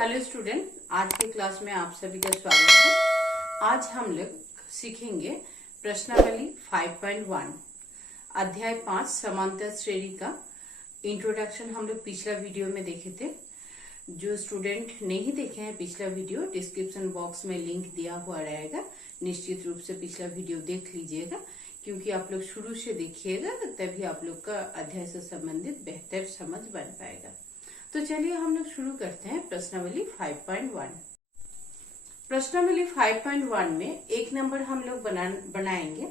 Hello student, आज के class में आप सभी का स्वागत है। आज हम लोग सीखेंगे प्रश्नावली 5.1 अध्याय 5 समांतर श्रेणी का इंट्रोडक्शन। हम लोग पिछला वीडियो में देखे थे। जो स्टूडेंट नहीं देखे हैं पिछला वीडियो, डिस्क्रिप्शन बॉक्स में लिंक दिया हुआ रहेगा। निश्चित रूप से पिछला वीडियो देख लीजिएगा, क्योंकि आप लोग शुरू से देखिएगा तभी आप लोग का अध्याय से संबंधित बेहतर समझ बन पाएगा। तो चलिए हम लोग शुरू करते हैं प्रश्नावली 5.1। प्रश्नावली 5.1 में एक नंबर हम लोग बनाएंगे।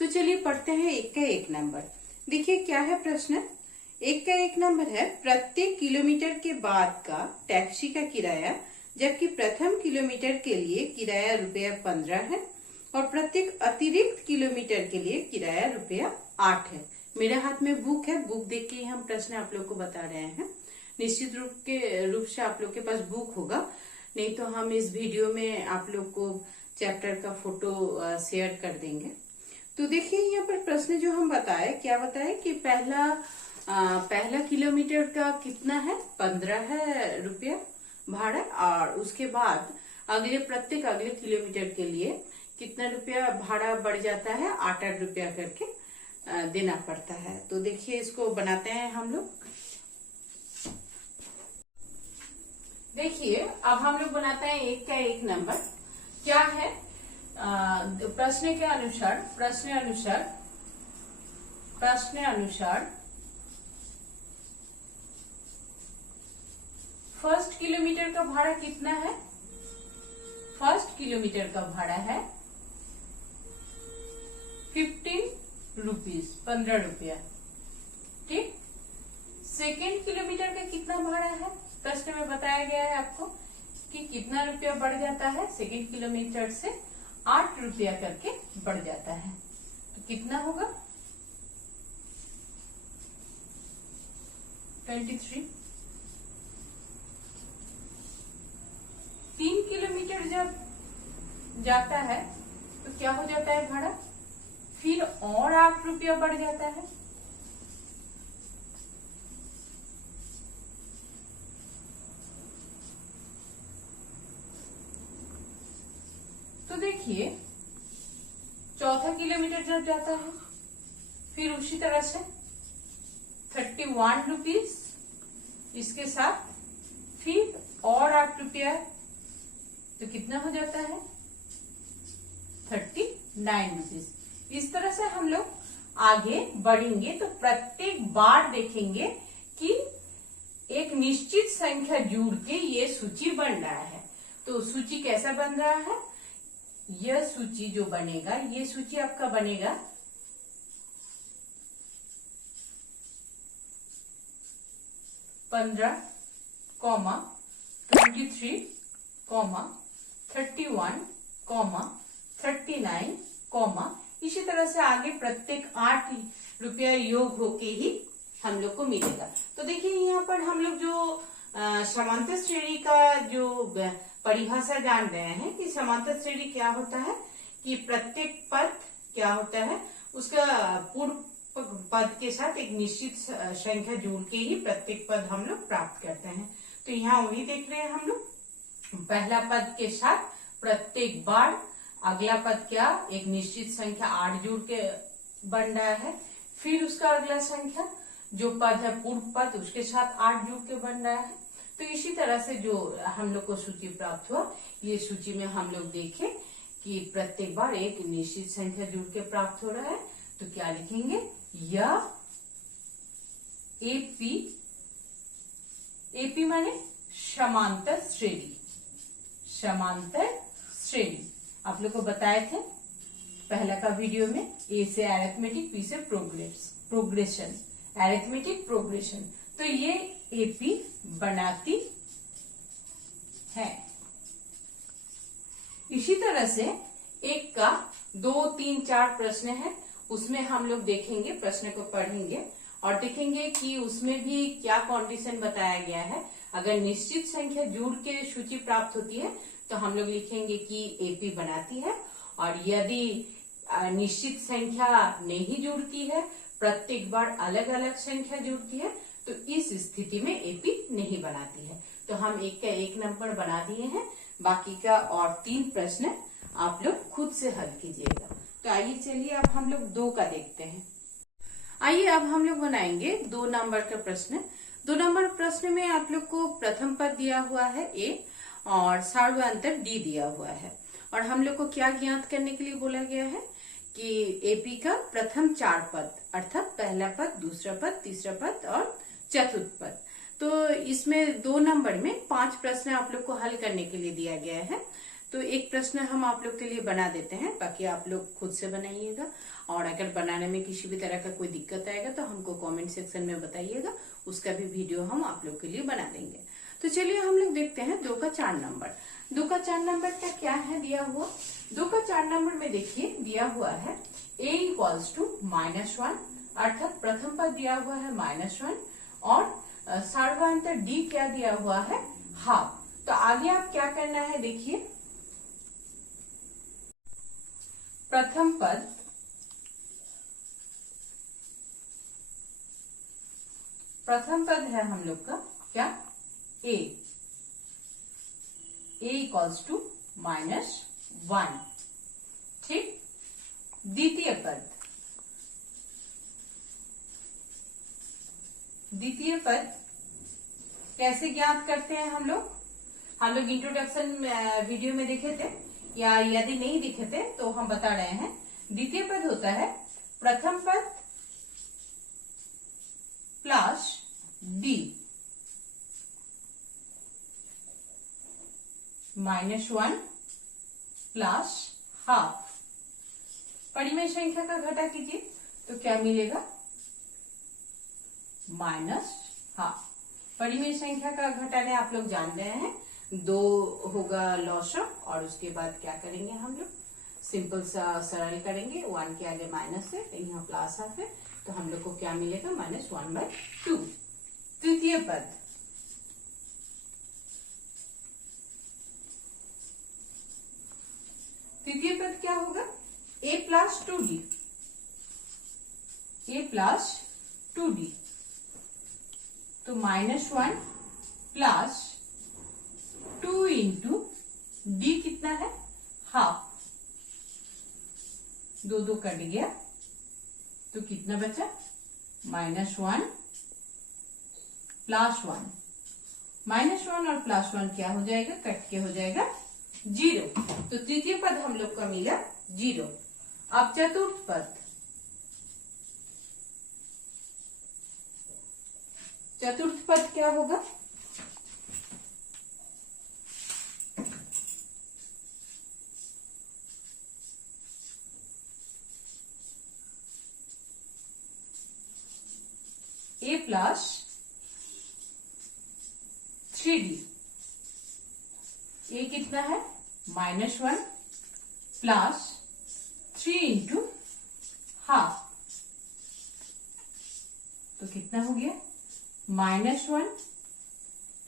तो चलिए पढ़ते हैं एक का एक नंबर। देखिए क्या है प्रश्न। एक का एक नंबर है, प्रत्येक किलोमीटर के बाद का टैक्सी का किराया, जबकि प्रथम किलोमीटर के लिए किराया ₹15 है और प्रत्येक अतिरिक्त किलोमीटर के लिए किराया ₹8 है। मेरे हाथ में बुक है, बुक देख के हम प्रश्न आप लोग को बता रहे हैं। निश्चित रूप से आप लोग के पास बुक होगा, नहीं तो हम इस वीडियो में आप लोग को चैप्टर का फोटो शेयर कर देंगे। तो देखिए यहाँ पर प्रश्न जो हम बताए, क्या बताए कि पहला किलोमीटर का कितना है, 15 है रुपया भाड़ा, और उसके बाद प्रत्येक अगले किलोमीटर के लिए कितना रुपया भाड़ा बढ़ जाता है, 8 रुपया करके देना पड़ता है। तो देखिए इसको बनाते हैं हम लोग। देखिए अब हम लोग बनाते हैं एक का एक नंबर। क्या है प्रश्न के अनुसार, प्रश्न अनुसार फर्स्ट किलोमीटर का भाड़ा कितना है। फर्स्ट किलोमीटर का भाड़ा है 15 रुपया, ठीक। सेकेंड किलोमीटर का कितना भाड़ा है, प्रश्न में बताया गया है आपको कि कितना रुपया बढ़ जाता है। सेकेंड किलोमीटर से 8 रुपया करके बढ़ जाता है। तो कितना होगा 23। 3 किलोमीटर जब जाता है तो क्या हो जाता है भाड़ा, फिर और 8 रुपया बढ़ जाता है। तो देखिए चौथा किलोमीटर जब जाता है फिर उसी तरह से 31 रुपीज, इसके साथ फिर और 8 रुपया, तो कितना हो जाता है 39 रुपीज। इस तरह से हम लोग आगे बढ़ेंगे तो प्रत्येक बार देखेंगे कि एक निश्चित संख्या जुड़ के ये सूची बन रहा है। तो सूची कैसा बन रहा है, यह सूची जो बनेगा, ये सूची आपका बनेगा 15, 23, 31, 39, इसी तरह से आगे प्रत्येक 8 रुपया योग होके ही हम लोग को मिलेगा। तो देखिए यहाँ पर हम लोग जो समांतर श्रेणी का जो परिभाषा जान रहे हैं कि समांतर श्रेणी क्या होता है, कि प्रत्येक पद क्या होता है, उसका पूर्व पद के साथ एक निश्चित संख्या जोड़ के ही प्रत्येक पद हम लोग प्राप्त करते हैं। तो यहाँ वही देख रहे हैं हम लोग, पहला पद के साथ प्रत्येक बार अगला पद क्या, एक निश्चित संख्या 8 जोड़ के बन रहा है, फिर उसका अगला संख्या जो पद है पूर्व पद, उसके साथ 8 जोड़ के बन रहा है। तो इसी तरह से जो हम लोग को सूची प्राप्त हुआ, ये सूची में हम लोग देखें कि प्रत्येक बार एक निश्चित संख्या जुड़ के प्राप्त हो रहा है। तो क्या लिखेंगे, यह एपी माने समांतर श्रेणी। समांतर श्रेणी आप लोग को बताए थे पहला का वीडियो में, ए से अरिथमेटिक, पी से प्रोग्रेशन, अरिथमेटिक प्रोग्रेशन। तो ये एपी बनाती है। इसी तरह से एक का 2, 3, 4 प्रश्न है, उसमें हम लोग देखेंगे, प्रश्न को पढ़ेंगे और देखेंगे कि उसमें भी क्या कंडीशन बताया गया है। अगर निश्चित संख्या जुड़ के सूची प्राप्त होती है तो हम लोग लिखेंगे कि एपी बनाती है, और यदि निश्चित संख्या नहीं जुड़ती है, प्रत्येक बार अलग अलग संख्या जुड़ती है, तो इस स्थिति में एपी नहीं बनाती है। तो तो हम एक का एक नंबर बना दिए हैं, बाकी का और 3 प्रश्न आप लोग खुद से हल कीजिएगा। तो आइए चलिए अब हम लोग 2 का देखते हैं। आइए अब हम लोग बनाएंगे 2 नंबर का प्रश्न। 2 नंबर प्रश्न में आप लोग को प्रथम पद दिया हुआ है ए और सार्वधातुक डी दिया हुआ है, और हम लोग को क्या ज्ञात करने के लिए बोला गया है कि एपी का प्रथम 4 पद अर्थात पहला पद, दूसरा पद, तीसरा पद और चतुर्थ पद। तो इसमें 2 नंबर में 5 प्रश्न आप लोग को हल करने के लिए दिया गया है। तो एक प्रश्न हम आप लोग के लिए बना देते हैं, बाकी आप लोग खुद से बनाइएगा, और अगर बनाने में किसी भी तरह का कोई दिक्कत आएगा तो हमको कमेंट सेक्शन में बताइएगा, उसका भी वीडियो हम आप लोग के लिए बना देंगे। तो चलिए हम लोग देखते हैं 2 का 4 नंबर। 2 का 4 नंबर का क्या है दिया हुआ। 2 का 4 नंबर में देखिए दिया हुआ है a इक्वल्स टू -1 अर्थात प्रथम पद दिया हुआ है -1 और सार्वधातुक डी क्या दिया हुआ है, हाफ। तो आगे आप क्या करना है देखिए, प्रथम पद है हम लोग का क्या, a इक्वल्स टू -1, ठीक। द्वितीय पद कैसे ज्ञात करते हैं हम लोग इंट्रोडक्शन वीडियो में देखे थे, या यदि नहीं दिखे थे तो हम बता रहे हैं। द्वितीय पद होता है प्रथम पद प्लस डी -1 प्लस हाफ। परिमेय संख्या का घटा कीजिए तो क्या मिलेगा, -हाफ। परिमेय संख्या का घटाने आप लोग जान रहे हैं, 2 होगा लॉसा और उसके बाद क्या करेंगे हम लोग, सिंपल सा सरल करेंगे, 1 के आगे माइनस है, यहाँ प्लस हाफ है, तो हम लोग को क्या मिलेगा -1/2। तृतीय पद क्या होगा, a प्लस 2d, तो -1 प्लस 2 इंटू डी कितना है, हाफ। 2 कट गया तो कितना बचा, -1 प्लस 1। -1 और +1 क्या हो जाएगा, कट के हो जाएगा 0। तो तृतीय पद हम लोग का मिला 0। अब चतुर्थ पद क्या होगा, a प्लस 3d। a कितना है, -1 प्लस 3 इंटू हाफ, तो कितना हो गया, -1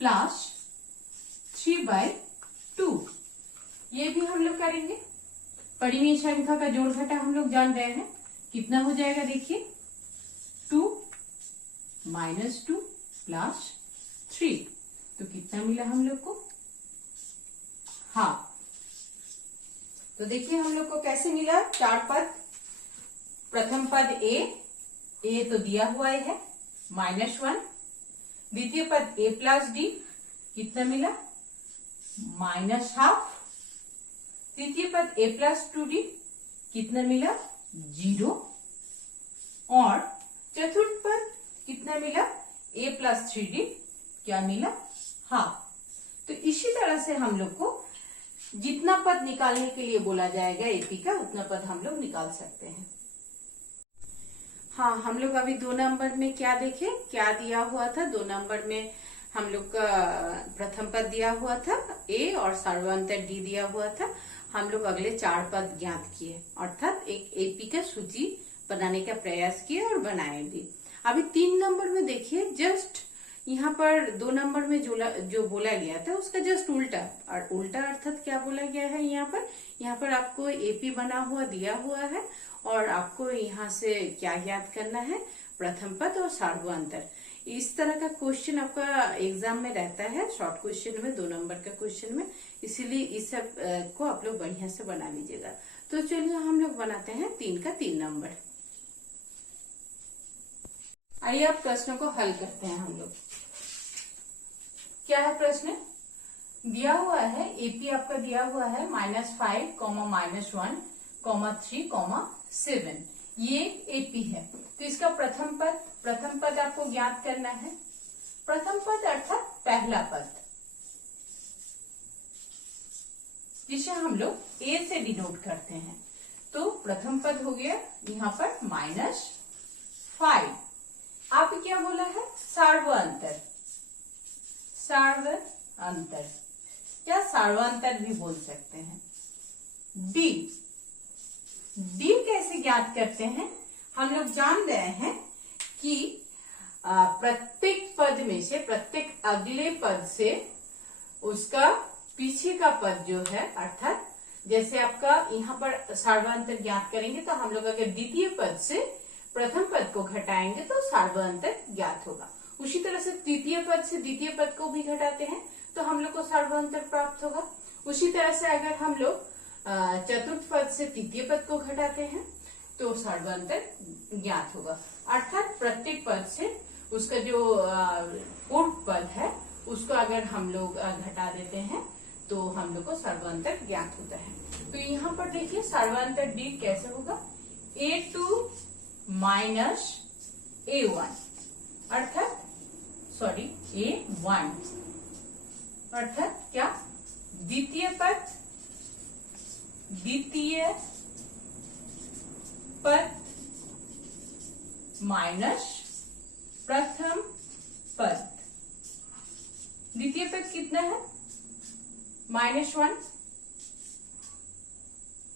प्लस 3/2। ये भी हम लोग करेंगे। परिमेय संख्या का जोड़ घटा हम लोग जान रहे हैं, कितना हो जाएगा देखिए, 2 -2 प्लस 3, तो कितना मिला हम लोग को, हाफ। तो देखिए हम लोग को कैसे मिला 4 पद। प्रथम पद a तो दिया हुआ है -1। द्वितीय पद a प्लस डी कितना मिला, -हाफ। तृतीय पद a प्लस 2d कितना मिला, 0। और चतुर्थ पद कितना मिला, a प्लस 3d क्या मिला, हाफ। तो इसी तरह से हम लोग को जितना पद निकालने के लिए बोला जाएगा एपी का, उतना पद हम लोग निकाल सकते हैं। हाँ, हम लोग अभी 2 नंबर में क्या देखे, क्या दिया हुआ था। 2 नंबर में हम लोग का प्रथम पद दिया हुआ था ए और सार्वधातुक डी दिया हुआ था। हम लोग अगले 4 पद ज्ञात किए, अर्थात एक एपी का सूची बनाने का प्रयास किए और बनाए भी। अभी 3 नंबर में देखिए, जस्ट यहाँ पर 2 नंबर में जो बोला गया था उसका जस्ट उल्टा, और उल्टा अर्थात क्या बोला गया है, यहाँ पर आपको एपी बना हुआ दिया हुआ है और आपको यहाँ से क्या ज्ञात करना है, प्रथम पद और सार्वधातुक। इस तरह का क्वेश्चन आपका एग्जाम में रहता है, शॉर्ट क्वेश्चन में, 2 नंबर का क्वेश्चन में, इसीलिए इस सब को आप लोग बढ़िया से बना लीजिएगा। तो चलिए हम लोग बनाते हैं 3 का 3 नंबर। आइए अब प्रश्नों को हल करते हैं हम लोग। क्या है प्रश्न? दिया हुआ है एपी आपका दिया हुआ है -5, -1, -3, -7। ये एपी है। तो इसका प्रथम पद आपको ज्ञात करना है। प्रथम पद अर्थात पहला पद, जिसे हम लोग ए से डिनोट करते हैं। तो प्रथम पद हो गया यहाँ पर -5। आप क्या बोला है? सार्वअंतर, सार्वअंतर या सार्वअंतर भी बोल सकते हैं। डी कैसे ज्ञात करते हैं? हम लोग जान रहे हैं कि प्रत्येक पद में से, प्रत्येक अगले पद से उसका पीछे का पद जो है, अर्थात जैसे आपका यहाँ पर सार्वअंतर ज्ञात करेंगे तो हम लोग अगर द्वितीय पद से प्रथम पद को घटाएंगे तो सार्वअंतर ज्ञात होगा। उसी तरह से तृतीय पद से द्वितीय पद को भी घटाते हैं तो हम लोग को सार्वअंतर प्राप्त होगा। उसी तरह से अगर हम लोग चतुर्थ पद से तृतीय पद को घटाते हैं तो सार्वअंतर ज्ञात होगा। अर्थात प्रत्येक पद से उसका जो पूर्व पद है उसको अगर हम लोग घटा देते हैं तो हम लोग को सार्वअंतर ज्ञात होता है। तो यहाँ पर देखिए सार्वअंतर डी कैसे होगा? A2 - A1 अर्थात A1 अर्थात क्या? द्वितीय पद माइनस प्रथम पद। द्वितीय पद कितना है? -1,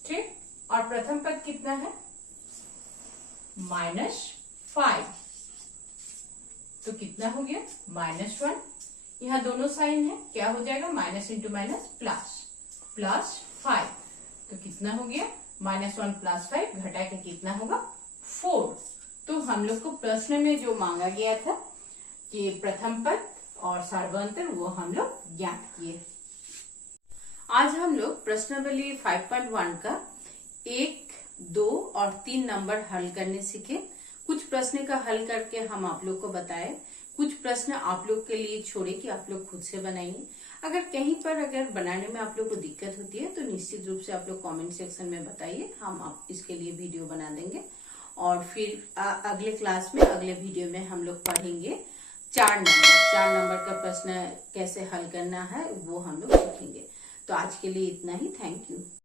ठीक। और प्रथम पद कितना है? -5। तो कितना हो गया? -1। यहाँ दोनों साइन है, क्या हो जाएगा? Minus into minus +5। तो कितना हो गया? -1 +5 घटा के कितना होगा? 4। तो हम लोग को प्रश्न में जो मांगा गया था कि प्रथम पद और सार्वअंतर, वो हम लोग ज्ञात किए। आज हम लोग प्रश्नावली 5.1 का 1, 2 और 3 नंबर हल करने सीखे। कुछ प्रश्न का हल करके हम आप लोग को बताए, कुछ प्रश्न आप लोग के लिए छोड़े कि आप लोग खुद से बनाइए। अगर कहीं पर अगर बनाने में आप लोग को दिक्कत होती है तो निश्चित रूप से आप लोग कमेंट सेक्शन में बताइए, हम आप इसके लिए वीडियो बना देंगे। और फिर अगले क्लास में, अगले वीडियो में हम लोग पढ़ेंगे 4 नंबर का प्रश्न कैसे हल करना है, वो हम लोग सीखेंगे। तो आज के लिए इतना ही। Thank you.